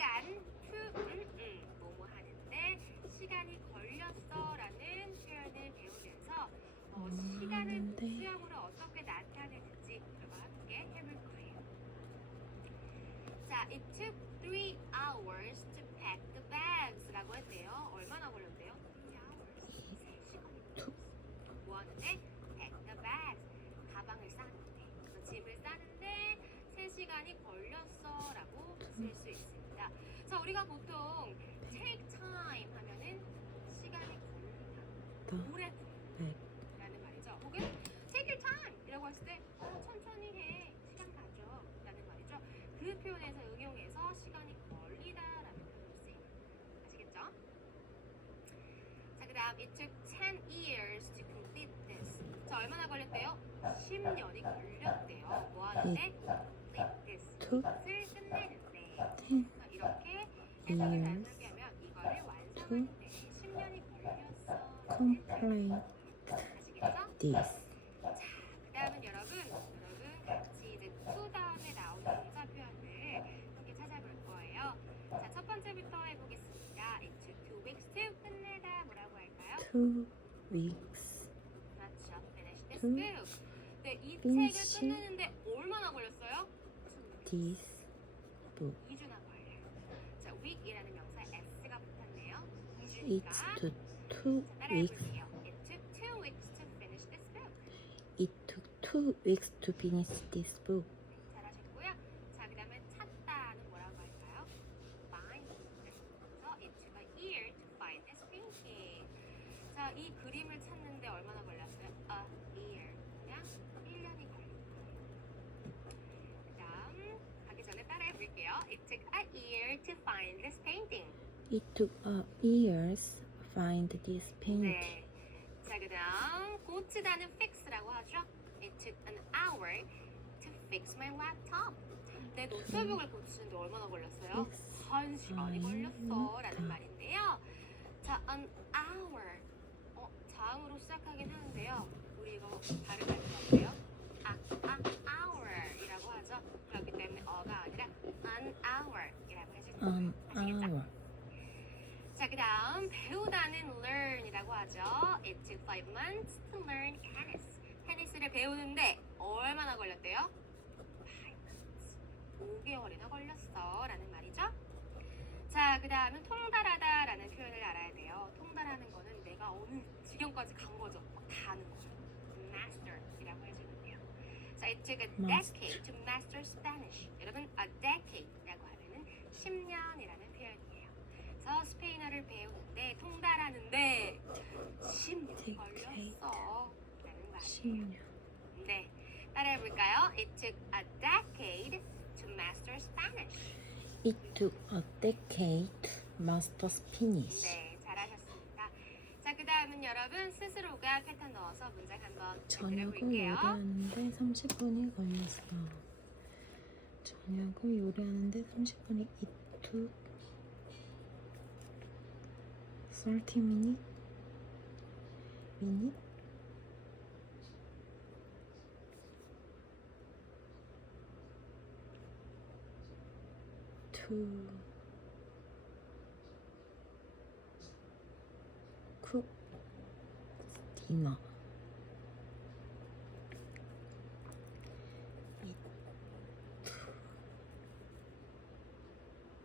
시간 뭐뭐 하는데 시간이 걸렸어 라는 표현을 배우면서 시간은 수형으로 어떻게 나타내는지 여러분 함께 해볼 거예요. 자, it took 3 hours to pack the bags 라고 했대요. 얼마나 걸렸대요? 3 hours. 3시간이 걸렸어. 뭐 하는데? pack the bags. 가방을 싸는데. 짐을 싸는데 3시간이 걸렸어 라고 쓸 수 있습니다. 자, 우리가 보통 take time 하면은 시간이 걸린다. 오래 걸린다 라는 말이죠. 혹은 take your time 이라고 했을 때 천천히 해. 시간 가져 라는 말이죠. 그 표현에서 응용해서 시간이 걸리다 라는 표현을 쓰여요. 아시겠죠? 자, 그 다음 it took 10 years to complete this. 자, 얼마나 걸렸대요? 10년이 걸렸대요. 뭐 하는데? complete this. 이것을 끝내는데. 이렇게 해석을 잘 설계하면 이거를 완성하는데 10년이 걸렸어. complete 아시겠죠? this. 자, 그 다음은 여러분 같이 이제 to 다음에 나오는 동사 표현을 함께 찾아볼 거예요. 자, 첫 번째부터 해보겠습니다. It took 2 weeks to 끝내다 뭐라고 할까요? 2 weeks. 그렇죠. Finish this book. 네, 이 finish 책을 끝내는데 얼마나 걸렸어요? this book. 2주나 걸려요. 자, week이라는 명사에 s가 붙었네요. It 2주니까. took 2 자, weeks. 따라해볼게요. It took 2 weeks to finish this book. It took 2 weeks to finish this book. 잘하셨고요. 자, 그 다음에 찾다는 뭐라고 할까요? find. 그래서 it took a year to find this painting. 자, 이 그림을 찾는데 얼마나 걸렸어요? A year. 그냥 1년이 걸린 거예요. 그 다음 가기 전에 따라해볼게요. It took a year to find this painting. It took a years to find this painting. 네. 자, 그 다음 고치다는 fix라고 하죠. It took an hour to fix my laptop. 내 노트북을 고치는데 얼마나 걸렸어요? 1시간이 걸렸어 라는 말인데요. 자, an hour. 자음으로 시작하긴 하는데요. 우리 이거 발음할 때 어때요? hour 이라고 하죠. 그렇기 때문에 어가 아니라 an hour 이라고 해주세요. 아시겠죠? hour. 자, 그 다음 배우다는 learn 이라고 하죠. It took 5 months to learn tennis. 테니스를 배우는데 얼마나 걸렸대요? 5 months. 5개월이나 걸렸어 라는 말이죠. 자, 그 다음은 통달하다 라는 표현을 알아야 돼요. 통달하는 거는 내가 어느 지경까지 간 거죠. 막 다 아는 거죠. master 이라고 해주면 돼요. 자, it took a decade to master Spanish. 여러분, a decade 라고 하면은 10년이라는 표현이에요. 그래서 스페인어를 배우는데 통달하는데 10년이 걸렸어 라는 말이에요. 10년. 네, 따라해볼까요? It took a decade to master Spanish. It took a decade to master Spanish. 네, 잘하셨습니다. 자, 그 다음은 여러분 스스로가 패턴 넣어서 문장 한번 저녁을 들어볼게요. 요리하는데 30분이 걸렸어. 저녁을 요리하는데 30분이 It took 30 minutes. To cook dinner.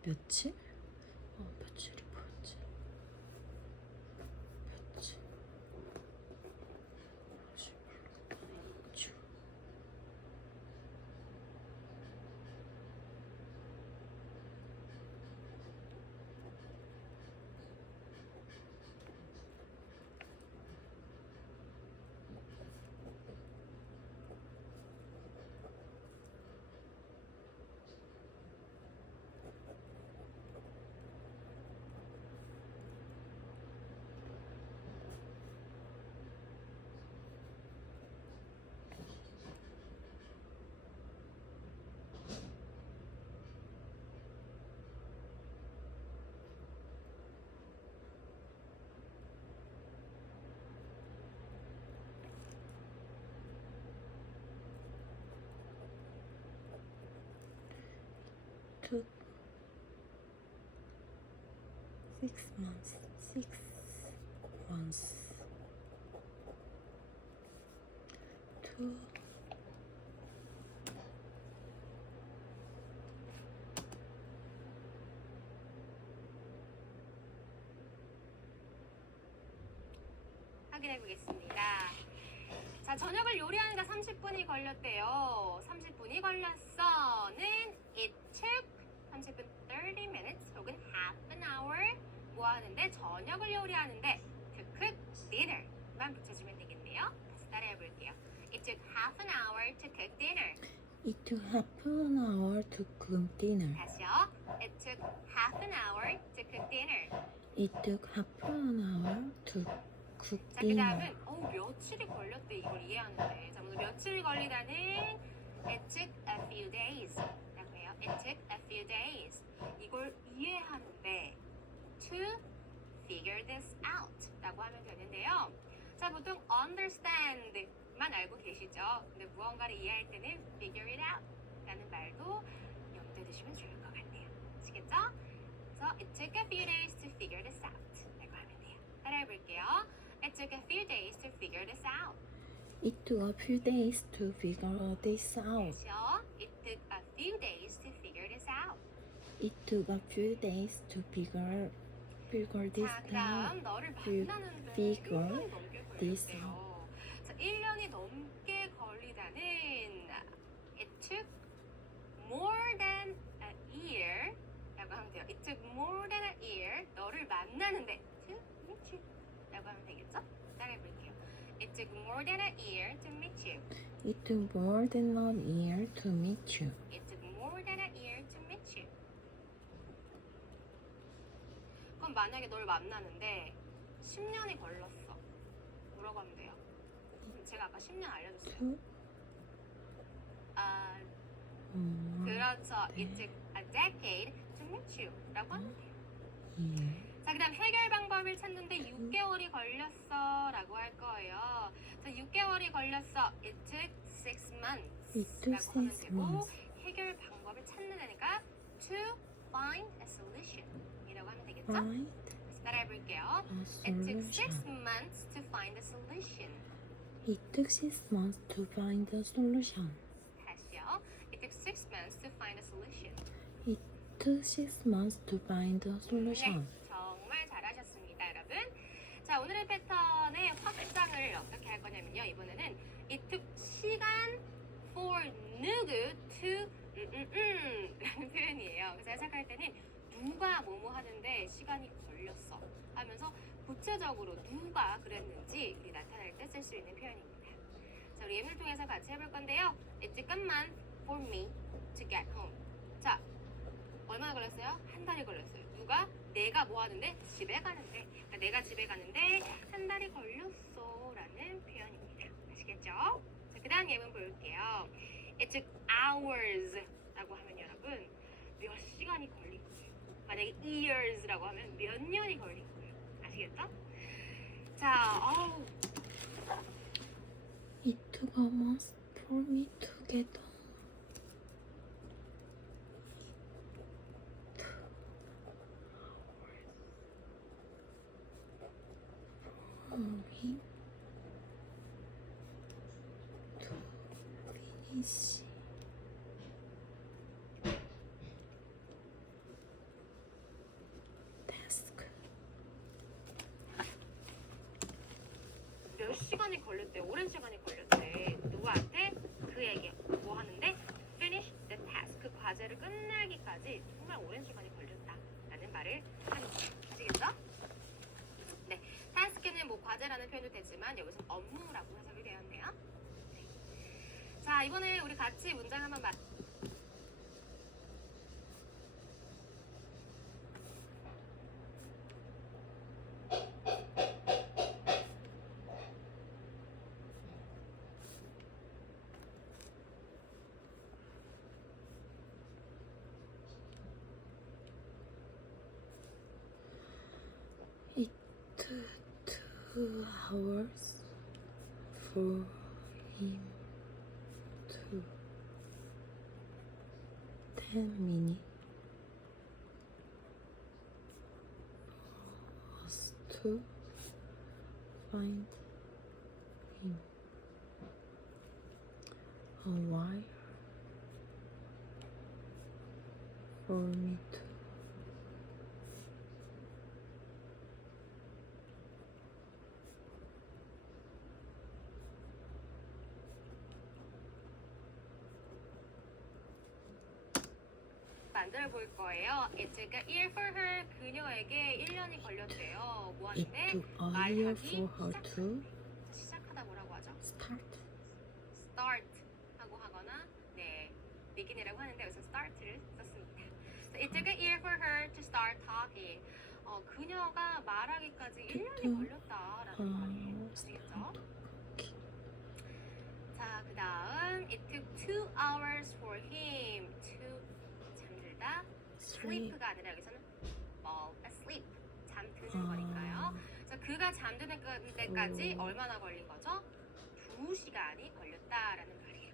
며칠? 며칠이 뭐였지? 며칠? 2주. took 6 months. 6 months. 2 확인해 보겠습니다. 자, 저녁을 요리하는데 30분이 걸렸대요. 30분이 걸렸어는 it took 30분 30 minutes 혹은 half an hour 뭐 하는데 저녁을 요리하는데 to cook dinner만 붙여주면 되겠네요. 다시 따라해 볼게요. It took half an hour to cook dinner. It took half an hour to cook dinner. 다시요. It took half an hour to cook dinner. It took half an hour to cook 자, 그 dinner. 다음은 며칠이 걸렸대 이걸 이해하는데 자, 먼저 며칠이 걸리다는 it took a few days 라고 해요. It took a few days 이걸 이해하는데 to figure this out 라고 하면 되는데요. 자, 보통 understand만 알고 계시죠? 근데 무언가를 이해할 때는 figure it out 라는 말도 염두에 두시면 좋을 것 같네요. 아시겠죠? 그래서 it took a few days to figure this out 라고 하면 돼요. 따라해 볼게요. It took a few days to figure this out. It took a few days to figure this out. 다시요. It took a few days to figure this out. It took a few days to figure this 자, 그 out. 다음 너를 만나는데 figure 1년이 넘게 this 걸렸대요. 자, 1년이 넘게 걸리다는 It took more than a year 라고 하면 돼요. It took more than a year 너를 만나는데 to meet you 라고 하면 되겠죠? 따라해 볼게요. It took more than a year to meet you. It took more than a year to meet you. It took more than a year to meet you. 그럼 만약에 널 만나는데 10년이 걸렸어. 뭐라고 하면 돼요? 제가 아까 10년 알려줬어요. To 그렇죠. It took a decade to meet you 라고 하면 돼요. year. 자, 그 다음 해결 방법을 찾는데 6개월이 걸렸어 라고 할 거예요. 자, 6개월이 걸렸어. It took 6 months It took 라고 하면 6 되고 months. 해결 방법을 찾는 애니까 to find a solution 이라고 하면 되겠죠? Find 다시 따라해 볼게요. a It took 6 solution. months to find a solution. It took 6 months to find a solution. 다시요. It took 6 months to find a solution. It took 6 months to find a solution. 네, 정말 잘하셨습니다, 여러분. 자, 오늘의 패턴의 확장을 어떻게 할 거냐면요. 이번에는 it took 시간 for 누구 to 라는 표현이에요. 그래서 해석할 때는 누가 뭐뭐 하는데 시간이 걸렸어 하면서 구체적으로 누가 그랬는지 우리 나타낼 때 쓸 수 있는 표현입니다. 자, 우리 예문을 통해서 같이 해볼 건데요. It took a month for me to get home. 자, 얼마나 걸렸어요? 한 달이 걸렸어요. 누가? 내가 뭐 하는데? 집에 가는데. 그러니까 내가 집에 가는데 한 달이 걸렸어 라는 표현입니다. 아시겠죠? 자, 그 다음 예문 볼게요. It took hours 라고 하면 여러분 몇 시간이 걸린 거예요. 만약에 years 라고 하면 몇 년이 걸린 거예요. 아시겠죠? 자, It took a month for me to get home. For me to finish. Task. 몇 시간이 걸렸대? 오랜 시간이 걸렸대. 누구한테? 그에게. 뭐 하는데? Finish the task. 그 과제를 끝내기까지 정말 오랜 시간이 걸렸다라는 말을 하는 거예요. 아시겠죠? 네, task는 뭐 과제라는 표현도 되지만 여기서 업무라고 해석이 되었네요. 네. 자, 이번에 우리 같이 문장 한번 It took 2 hours for him to 10 minutes to find him. A while for me to 만들어 볼 거예요. It took a year for her. 그녀에게 1년이 걸렸대요. 뭐 It 하는데? took a year 말하기 for her to 시작하다 뭐라고 하죠? start. start 하고 하거나 네, begin이라고 하는데 여기서 start를 썼습니다. So it took a year for her to start talking. 그녀가 말하기까지 1년이 걸렸다라는 말이에요. 아시겠죠? 자, 그 다음 it took 2 hours for him to 잠들다. sleep가 아니라 여기서는 fall asleep. 잠드는 거니까요. 그래서 그가 잠드는 데까지 얼마나 걸린 거죠? 2시간이 걸렸다라는 말이에요.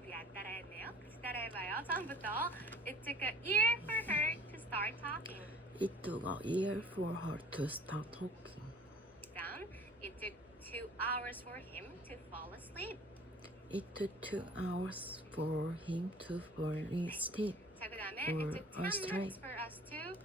우리 안 따라했네요. 같이 따라해봐요. 처음부터 It took a year for her to start talking. It took a year for her to start talking. 다음 It took 2 hours for him to fall asleep. It took 2 hours for him to fall asleep. 자, 그 다음에 It took 10 minutes for us to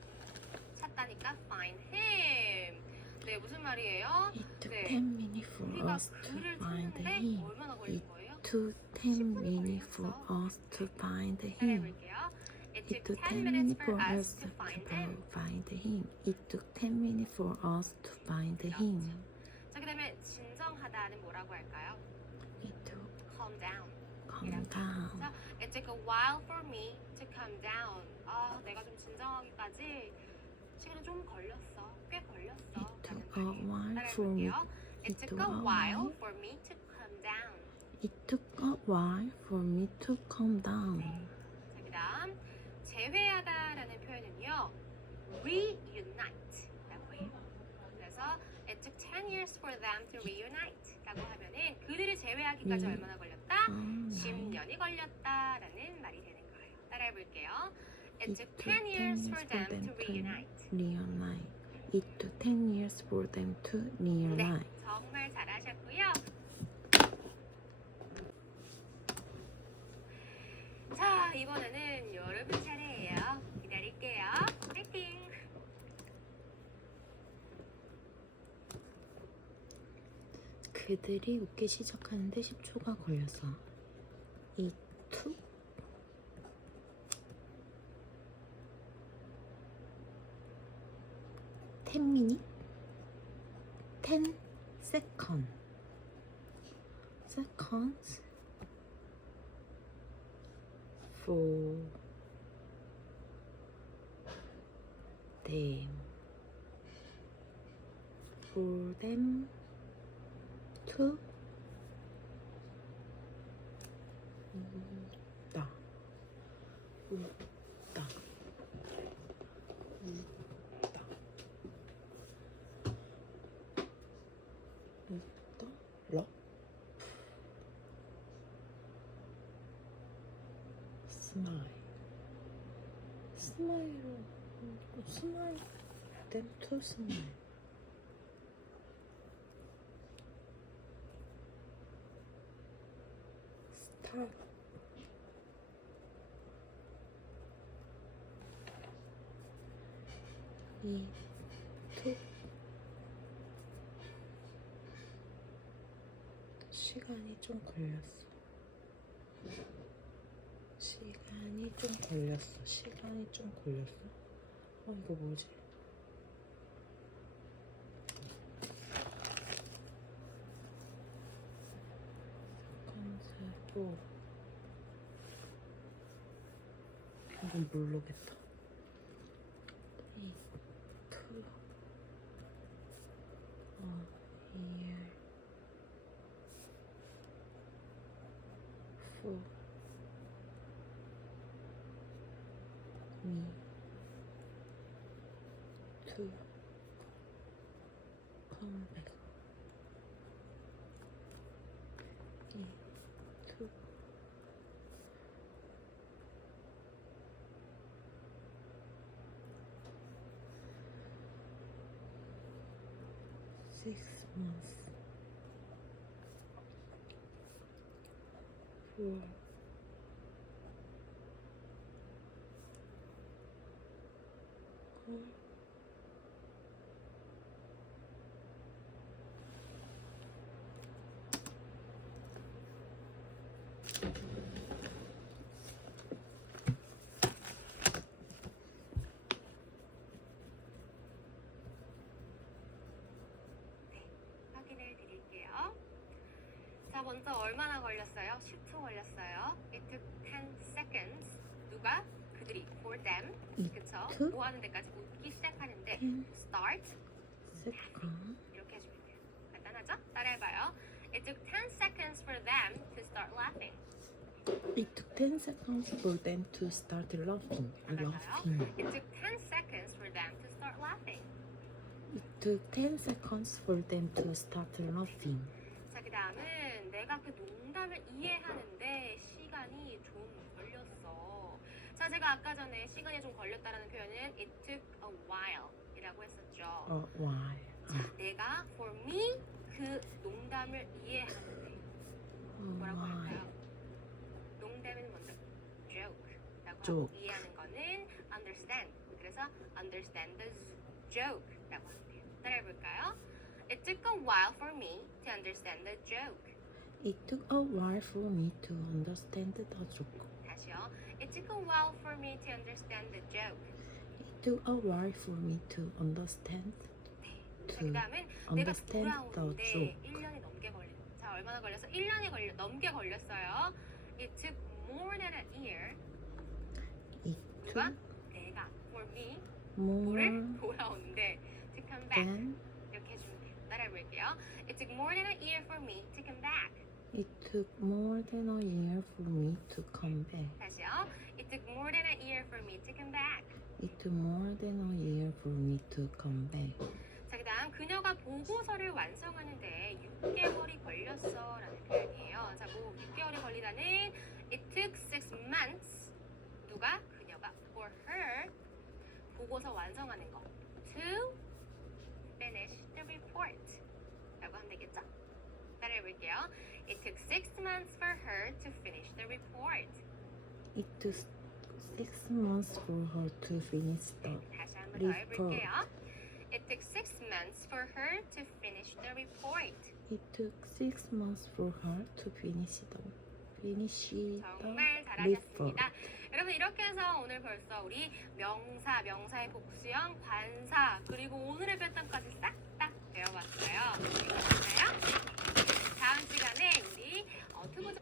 찾다니까 find him. 네, 무슨 말이에요? It took 네, 10 minutes for 우리가 us to 그를 find 찾는데 him. 얼마나 걸린 거예요? It took 10 minutes for us to find him. 따라해볼게요. It It took took 10 10 minutes minutes for for us us to to find him. find him. It took 10 minutes for us to find him. 자, 그 다음에 진정하다는 뭐라고 할까요? It took calm down. calm down. 자, it took a while for me to calm down. 내가 좀 진정하기까지 시간이 좀 걸렸어. 꽤 걸렸어. It took a while for me. It took a while for me to calm down. It took a while for me to calm down. 자, 그 다음 재회하다라는 표현은요, reunite라고 해요. 그래서 it took 10 years for them to reunite라고 하면은 그들이 재회하기까지 얼마나 걸렸다? 10년이 걸렸다라는 말이 되는 거예요. 따라해볼게요. It took 10 years for them to reunite. It took 10 years for them to reunite. 네, 정말 잘하셨고요. 자, 이번에는 여러분 차례예요. 기다릴게요. 파이팅! 그들이 웃기 시작하는데 10초가 걸렸어. It took 10 minutes, 10 seconds for them to 웃다. 러 스마일 them to smile. start It took 시간이 좀 걸렸어. 이거 뭐지? 컨셉도 이건 모르겠다. for me to come back. to 6 months. 4 확인해 드릴게요. 자, 먼저 얼마나 걸렸어요? 10초 걸렸어요. It took 10 seconds. 누가? 그들이. For them. 그쵸? took 뭐 하는 데까지 웃기 시작하는데 10 start. seconds. 이렇게 해주면 돼요. 간단하죠? 따라해봐요. It took 10 seconds for them to start laughing. It took 10 seconds for them to start laughing. Laughing. It took 10 seconds for them to start laughing. It took 10 seconds for them to start laughing. 자, 그 다음은 내가 그 농담을 이해하는데 시간이 좀 걸렸어. 자, 제가 아까 전에 시간이 좀 걸렸다라는 표현은 it took a while 이라고 했었죠. Why? 자, 내가 for me 그 농담을 이해하는데 뭐라고 할까요? 농담은 먼저 joke라고 하고 Joke. 이해하는 거는 understand. 그래서 understand the joke라고 하면 돼요. 따라해볼까요? It took a while for me to understand the joke. It took a while for me to understand the joke. 다시요. It took a while for me to understand the joke. It took a while for me to understand 자, 그 다음은 내가 understand the 돌아오는데 joke. 1년이 넘게 걸려. 자, 얼마나 걸렸어? 1년이 넘게 걸렸어요. It took more than a year. It 누가? took 내가. For me. more 뭐를? 돌아오는데. To come back. than 이렇게 해주면 돼요. 따라해볼게요. It took more than a year for me to come back. It took more than a year for me to come back. 다시요. It took more than a year for me to come back. It took more than a year for me to come back. 자, 그 다음 그녀가 보고서를 완성하는데 6개월이 걸렸어 라는 표현이에요. 자, 뭐 6개월이 걸리다는 It took 6 months. 누가? 그녀가. For her. 보고서 완성하는 거. To finish the report. 라고 하면 되겠죠? 따라해볼게요. It took 6 months for her to finish the report. It took 6 months for her to finish the 다시 한번 더 report. 해볼게요. It took 6 months for her to finish the report. It took 6 months for her to finish the 정말 report. 잘하셨습니다. 여러분 이렇게 해서 오늘 벌써 우리 명사, 명사의 복수형, 관사 그리고 오늘의 패턴까지 싹다 배워봤어요. 괜찮아요? 다음 시간에 우리 투부정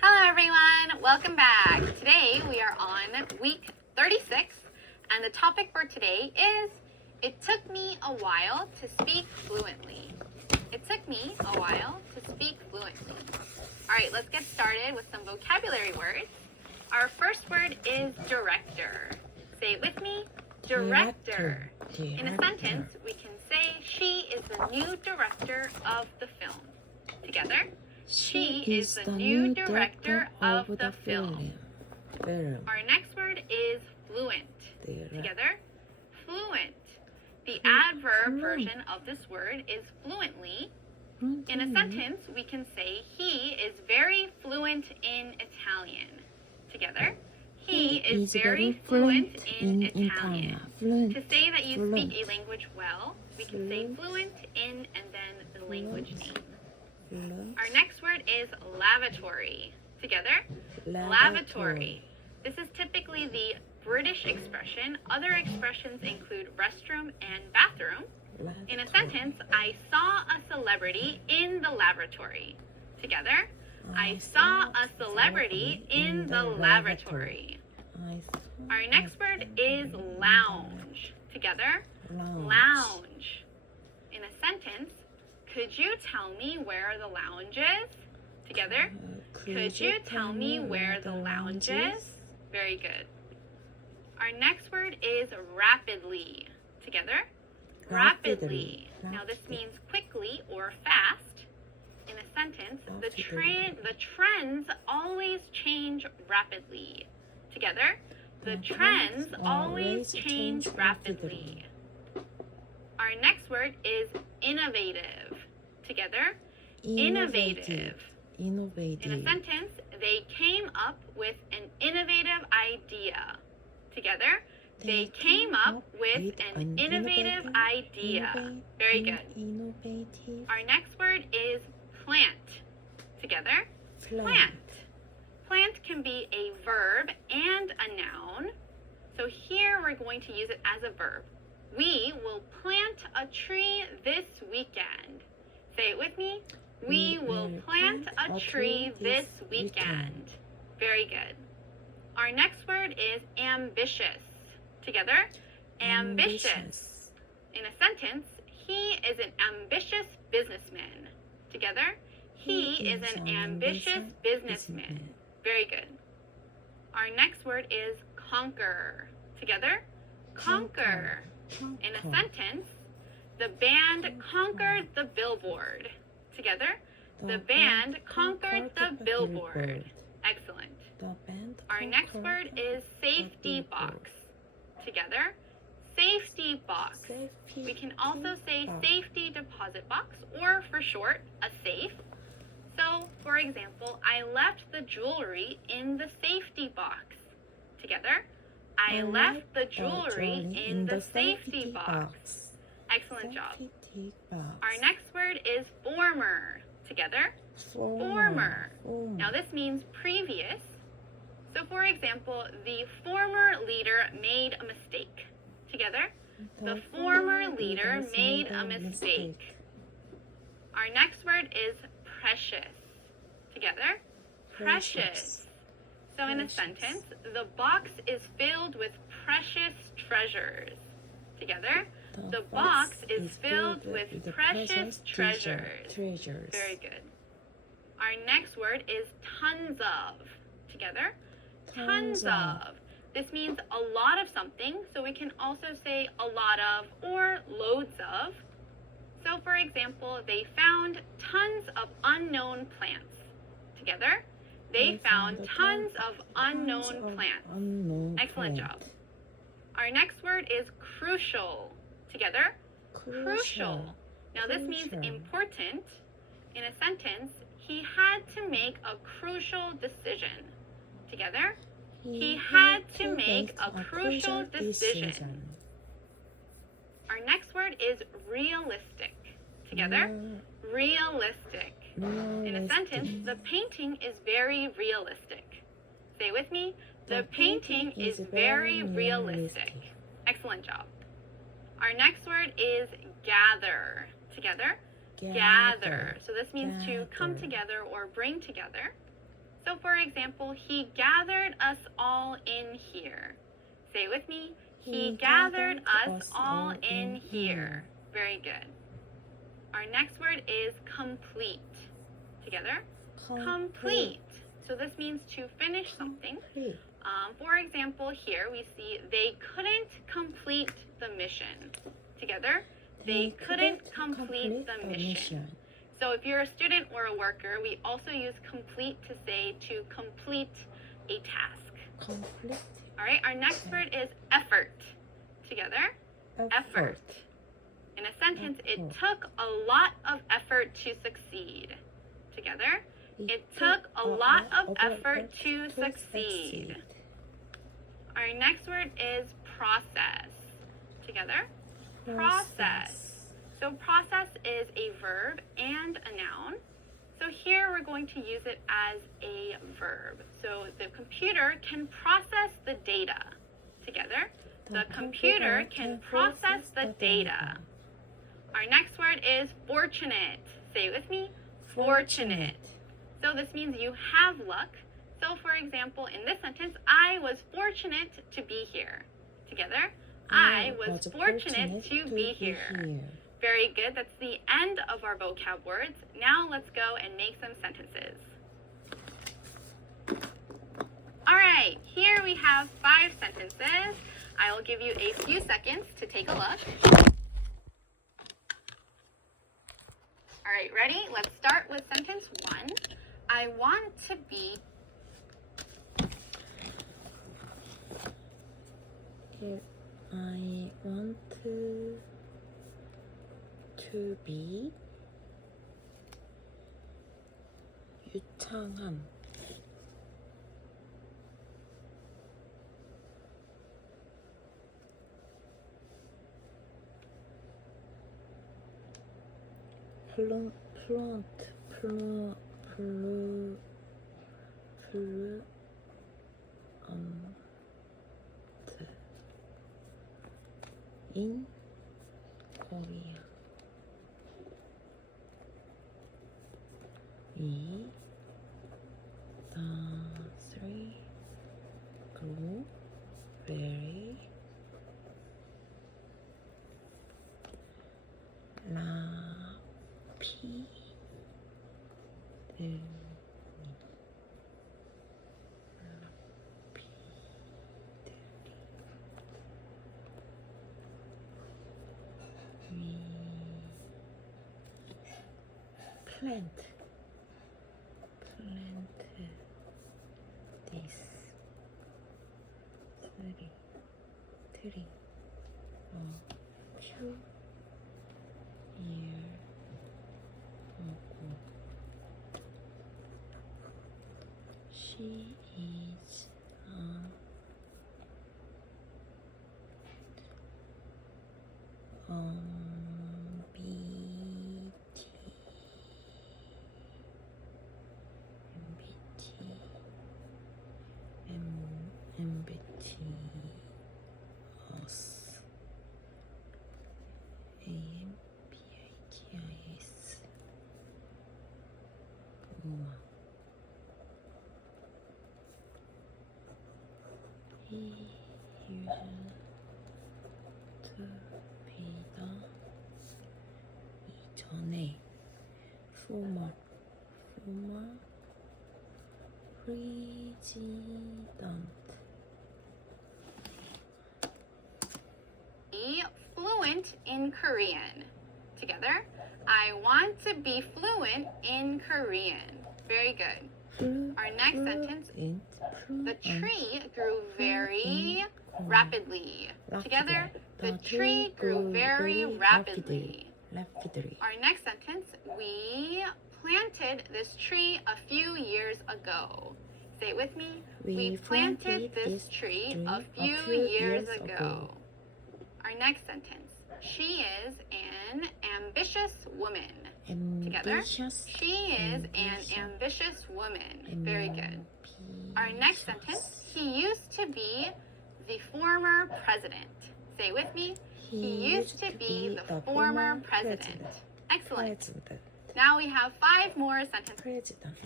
Hello everyone, welcome back. Today we are on week 36 and the topic for today is It took me a while to speak fluently. It took me a while to speak fluently. Alright, let's get started with some vocabulary words. Our first word is director. Say it with me, director. In a sentence, we can say she is the new director of the film. Together, she is the new director of the film. Our next word is fluent. Together, fluent. The adverb version of this word is fluently. In a sentence, we can say he is very fluent in Italian. Together, he is very fluent in Italian. To say that you speak a language well, we can say fluent in and then the language name. Our next word is lavatory. Together, lavatory. This is typically the British expression. Other expressions include restroom and bathroom. In a sentence, I saw a celebrity in the lavatory. Together, I saw a celebrity in the lavatory. Our next word is lounge. Together, lounge. In a sentence, could you tell me where the lounge is? Together, could you tell me where the lounge is? Very good. Our next word is rapidly. Together, rapidly. Now this means quickly or fast. In a sentence, the trends always change rapidly. Together, The trends always change rapidly. Our next word is innovative. Together, innovative. Innovative. In a sentence, they came up with an innovative idea. Together, they came up with an innovative idea. Very good. Innovative. Our next word is plant. Together, plant. Plant can be a verb and a noun. So here we're going to use it as a verb. We will plant a tree this weekend. Say it with me. We will plant a tree this weekend. Very good. Our next word is ambitious. Together, ambitious. In a sentence, he is an ambitious businessman. Together, he is an ambitious businessman. Very good. Our next word is conquer. Together, conquer. In a sentence, the band conquered the billboard. Together, the band conquered the billboard. Excellent. Our next word is safety box. Together, safety box. We can also say safety deposit box, or for short, a safe. So, for example, I left the jewelry in the safety box. Together, I left the jewelry in the safety box. Excellent job. Our next word is former. Together, former. Now this means previous. So for example, the former leader made a mistake. Together, the former leader made a mistake. Our next word is precious. Together, precious. So in a sentence, the box is filled with precious treasures. Together, the box is filled with precious treasures. Very good. Our next word is tons of. Together, tons of. This means a lot of something, so we can also say a lot of or loads of. So for example, they found tons of unknown plants. Together, they found tons of unknown plants. Excellent job. Our next word is crucial. Together, crucial. Now this means important. In a sentence, he had to make a crucial decision. Together, he had to make a crucial decision. Our next word is realistic. Together, realistic. In a sentence, the painting is very realistic. Say with me, the painting is very realistic. Excellent job. Our next word is gather. Together, gather. So this means to come together or bring together. So for example, he gathered us all in here. Say it with me. He gathered us all in here. Very good. Our next word is complete. Together, complete. So this means to finish something. For example, here we see they couldn't complete the mission. Together, they couldn't complete the mission. So if you're a student or a worker, we also use complete to say to complete a task. Complete. All right, our next word is effort. Together, effort. In a sentence, it took a lot of effort to succeed. Together, it took a lot of effort to succeed. Our next word is process. Together, process. So process is a verb and a noun. So here we're going to use it as a verb. So the computer can process the data. Together, the computer can process the data. Our next word is fortunate. Say it with me, fortunate. So this means you have luck. So for example, in this sentence, I was fortunate to be here. Together, I was fortunate to be here. Very good. That's the end of our vocab words. Now let's go and make some sentences. All right, here we have 5 sentences. I will give you a few seconds to take a look. All right, ready? Let's start with sentence 1. I want to be I want to be 유창함. fluent in Korea. We the three grew very plant this tree a few years ago. She is woman. He used to be the 이전에 former president. Be fluent in Korean. Together, I want to be fluent in Korean. Very good. Our next sentence, the tree grew very rapidly. Together, the tree grew very rapidly. Our next sentence, we planted this tree a few years ago. Say it with me. We planted this tree a few years ago. Our next sentence, she is an ambitious woman. Together, she is an ambitious woman. Very good. Our next sentence, he used to be the former president. Say it with me. He used to be the former president. Excellent. Now we have 5 more sentences. President.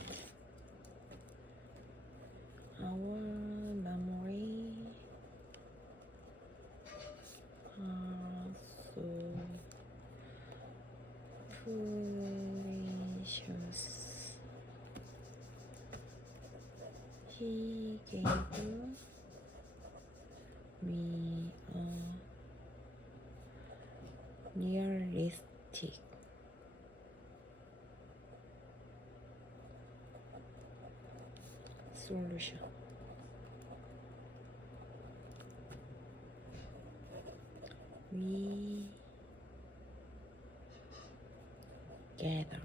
Our memory are so precious. He gave me a realistic solution. We gather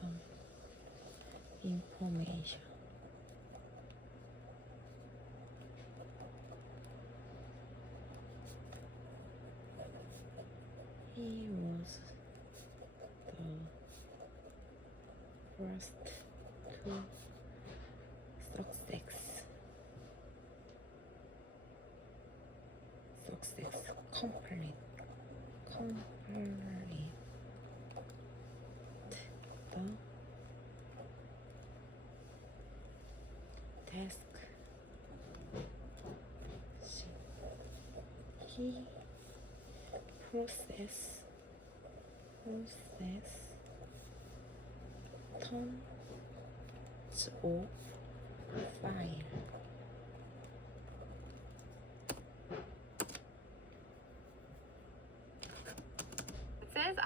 some information. He was the first to success complete the task. He process tons of file.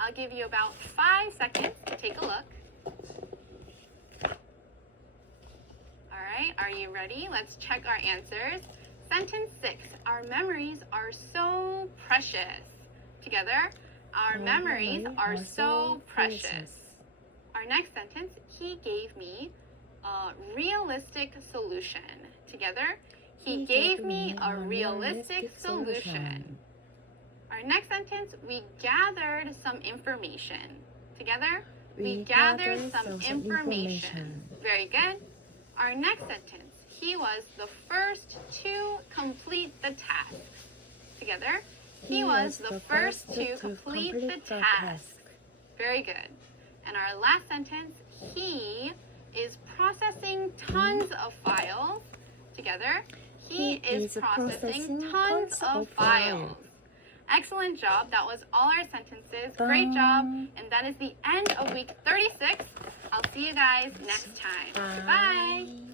I'll give you about 5 seconds to take a look. All right, are you ready? Let's check our answers. Sentence 6. Our memories are so precious. Together, our memories are so precious. Our next sentence, he gave me a realistic solution. Together, he gave me a realistic solution. Our next sentence, we gathered some information. Together, we gathered some information. Very good. Our next sentence, he was the first to complete the task. Together, he was the first to complete the task. Very good. And our last sentence, he is processing tons of files. Together, he is processing tons of files. Excellent job. That was all our sentences. Great job. And that is the end of week 36. I'll see you guys next time. Bye.